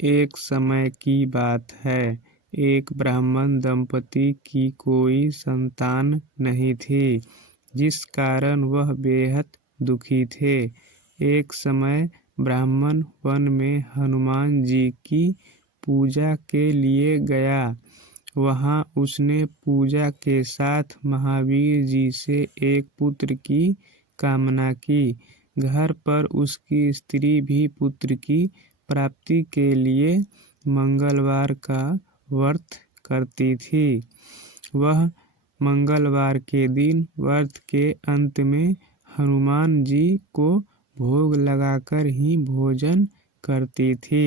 एक समय की बात है, एक ब्राह्मण दंपति की कोई संतान नहीं थी, जिस कारण वह बेहद दुखी थे। एक समय ब्राह्मण वन में हनुमान जी की पूजा के लिए गया। वहां उसने पूजा के साथ महावीर जी से एक पुत्र की कामना की। घर पर उसकी स्त्री भी पुत्र की प्राप्ति के लिए मंगलवार का व्रत करती थी। वह मंगलवार के दिन व्रत के अंत में हनुमान जी को भोग लगाकर ही भोजन करती थी।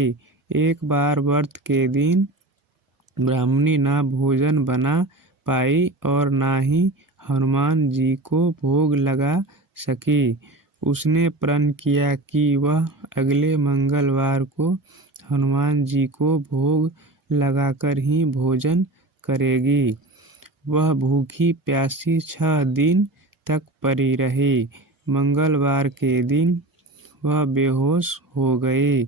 एक बार व्रत के दिन ब्राह्मणी ना भोजन बना पाई और ना ही हनुमान जी को भोग लगा सकी। उसने प्रण किया कि वह अगले मंगलवार को हनुमान जी को भोग लगाकर ही भोजन करेगी। वह भूखी प्यासी 6 दिन तक पड़ी रही। मंगलवार के दिन वह बेहोश हो गई।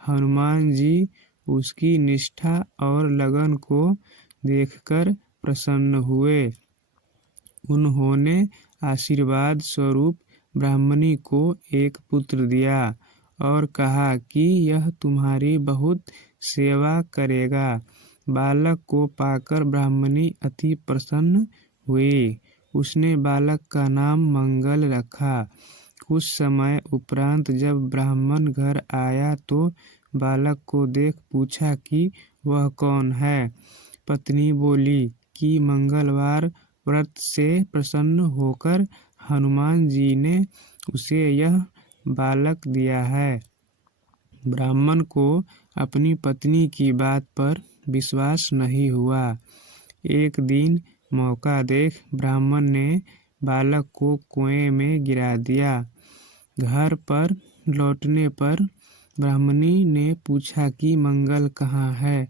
हनुमान जी उसकी निष्ठा और लगन को देखकर प्रसन्न हुए। उन्होंने आशीर्वाद स्वरूप ब्राह्मणी को एक पुत्र दिया और कहा कि यह तुम्हारी बहुत सेवा करेगा। बालक को पाकर ब्राह्मणी अति प्रसन्न हुई। उसने बालक का नाम मंगल रखा। कुछ समय उपरांत जब ब्राह्मण घर आया तो बालक को देख पूछा कि वह कौन है। पत्नी बोली कि मंगलवार व्रत से प्रसन्न होकर हनुमान जी ने उसे यह बालक दिया है। ब्राह्मण को अपनी पत्नी की बात पर विश्वास नहीं हुआ। एक दिन मौका देख ब्राह्मण ने बालक को कुएं में गिरा दिया। घर पर लौटने पर ब्राह्मणी ने पूछा कि मंगल कहाँ है।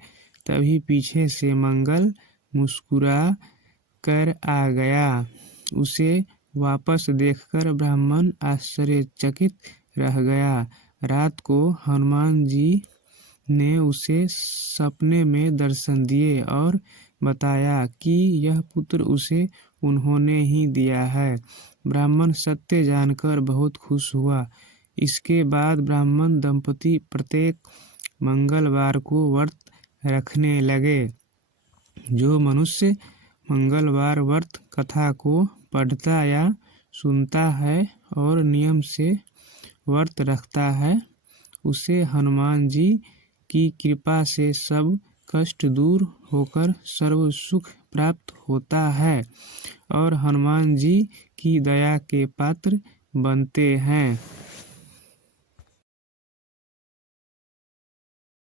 तभी पीछे से मंगल मुस्कुरा कर आ गया। उसे वापस देखकर ब्राह्मण आश्चर्यचकित रह गया। रात को हनुमान जी ने उसे सपने में दर्शन दिए और बताया कि यह पुत्र उसे उन्होंने ही दिया है। ब्राह्मण सत्य जानकर बहुत खुश हुआ। इसके बाद ब्राह्मण दंपति प्रत्येक मंगलवार को व्रत रखने लगे। जो मनुष्य मंगलवार व्रत कथा को पढ़ता या सुनता है और नियम से व्रत रखता है, उसे हनुमान जी की कृपा से सब कष्ट दूर होकर सर्व सुख प्राप्त होता है और हनुमान जी की दया के पात्र बनते हैं।